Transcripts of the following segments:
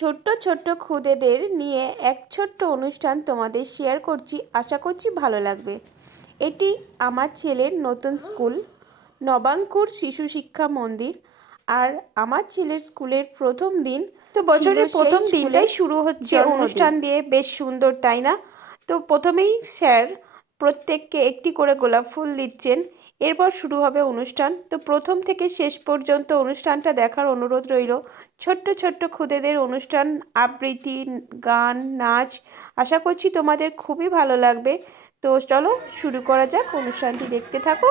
ছোট্ট ছোট্ট খুদেদের নিয়ে এক ছোট্ট অনুষ্ঠান তোমাদের শেয়ার করছি, আশা করছি ভালো লাগবে। এটি আমার ছেলের নতুন স্কুল, নবাঙ্কুর শিশু শিক্ষা মন্দির। আর আমার ছেলের স্কুলের প্রথম দিন, তো বছরের প্রথম দিনটাই শুরু হচ্ছে অনুষ্ঠান দিয়ে, বেশ সুন্দর তাই না? তো প্রথমেই স্যার প্রত্যেককে একটি করে গোলাপ ফুল দিচ্ছেন, এরপর শুরু হবে অনুষ্ঠান। তো প্রথম থেকে শেষ পর্যন্ত অনুষ্ঠানটা দেখার অনুরোধ রইল। ছোট্ট ছোট্ট খুদেদের অনুষ্ঠান, আবৃত্তি, গান, নাচ, আশা করছি তোমাদের খুবই ভালো লাগবে। তো চলো শুরু করা যাক, অনুষ্ঠানটি দেখতে থাকো।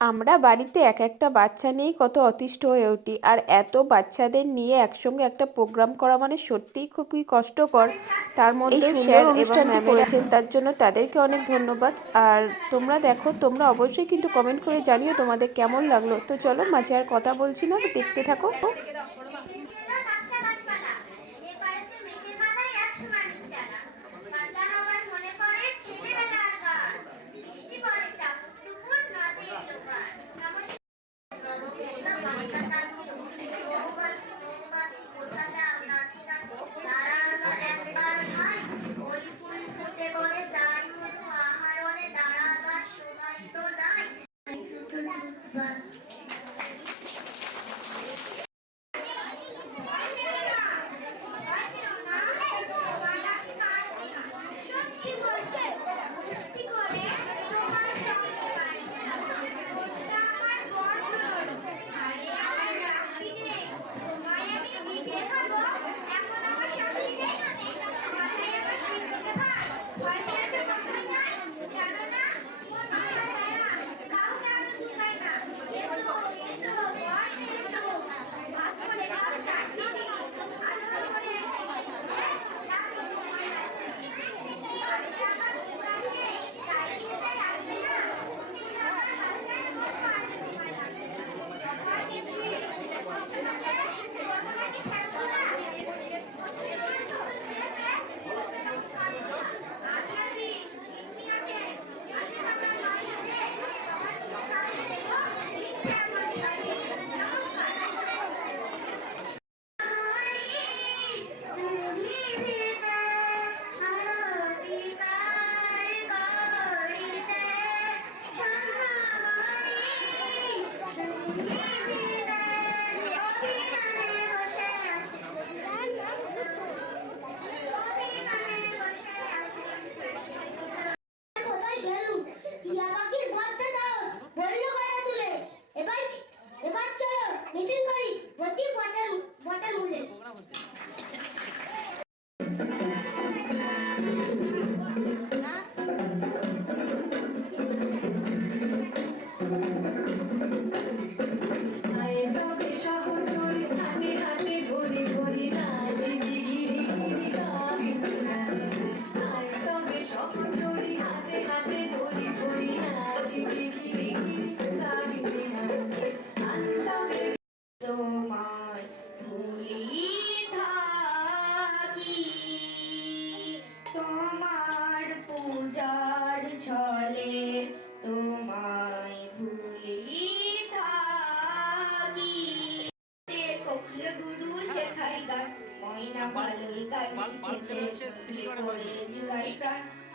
আমরা বাড়িতে এক একটা বাচ্চা নিয়েই কত অতিষ্ঠ হয়ে উঠি, আর এত বাচ্চাদের নিয়ে একসঙ্গে একটা প্রোগ্রাম করা মানে সত্যিই খুবই কষ্টকর। তার মধ্যেও স্যার এবং ম্যাম করেছেন, তার জন্য তাদেরকে অনেক ধন্যবাদ। আর তোমরা দেখো, তোমরা অবশ্যই কিন্তু কমেন্ট করে জানিও তোমাদের কেমন লাগলো। তো চলো, মাঝে আর কথা বলছি না, দেখতে থাকো।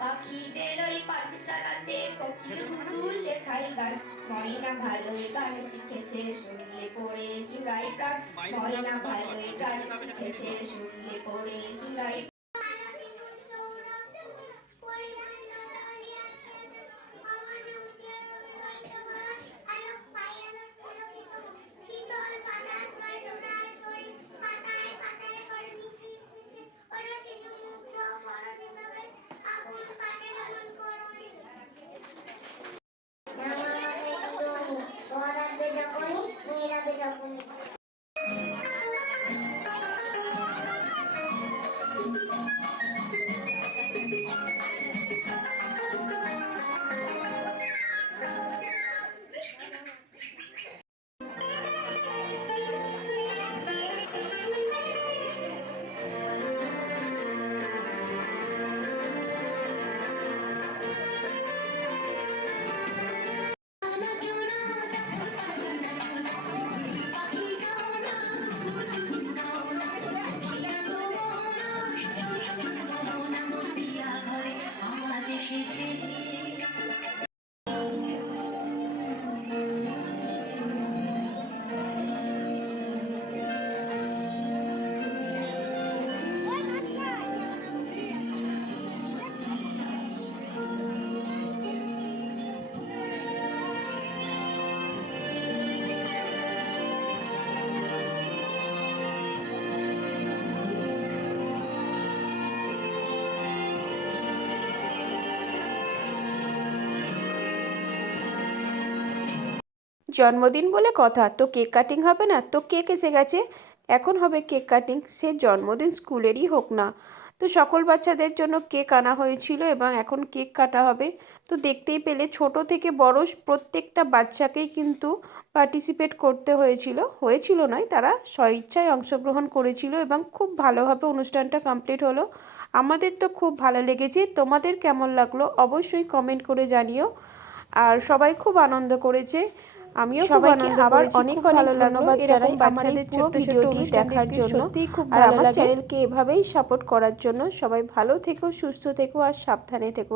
পাখিদের ওই পাঠশালাতে কোকিল গুরু শেখাই গান, ময়না ভালোই গান শিখেছে শুনলে পড়ে জুড়াই প্রাণ, ময়না ভালোই গান শিখেছে শুনলে পড়ে জুড়াই। জন্মদিন বলে কথা, তো কেক কাটিং হবে না? তো কেক এসে গেছে, এখন হবে কেক কাটিং, সে জন্মদিন স্কুলেরই হোক না। তো সকল বাচ্চাদের জন্য কেক আনা হয়েছিল এবং এখন কেক কাটা হবে। তো দেখতেই পেলে ছোট থেকে বড় প্রত্যেকটা বাচ্চাকেই কিন্তু পার্টিসিপেট করতে হয়েছিল নয়, তারা স্বইচ্ছায় অংশগ্রহণ করেছিল এবং খুব ভালোভাবে অনুষ্ঠানটা কমপ্লিট হলো। আমাদের তো খুব ভালো লেগেছে, তোমাদের কেমন লাগলো অবশ্যই কমেন্ট করে জানিও। আর সবাই খুব আনন্দ করেছে, আমিও খুব আনন্দ আবার করেছি। অনেক খুব অনেক ভালো লাগলো ধন্যবাদ এরকম জানাই আমার এই বাচ্চাদের পুরো ছোট্ট ছোট্ট ভিডিওটি অনুষ্ঠান দেখার দেখতে জন্য। সত্যিই খুব আর ভালো আমার লাগে। চ্যানেলকে এভাবেই সাপোর্ট করার জন্য সবাই ভালো থেকো, সুস্থ থেকো আর সাবধানে থেকো।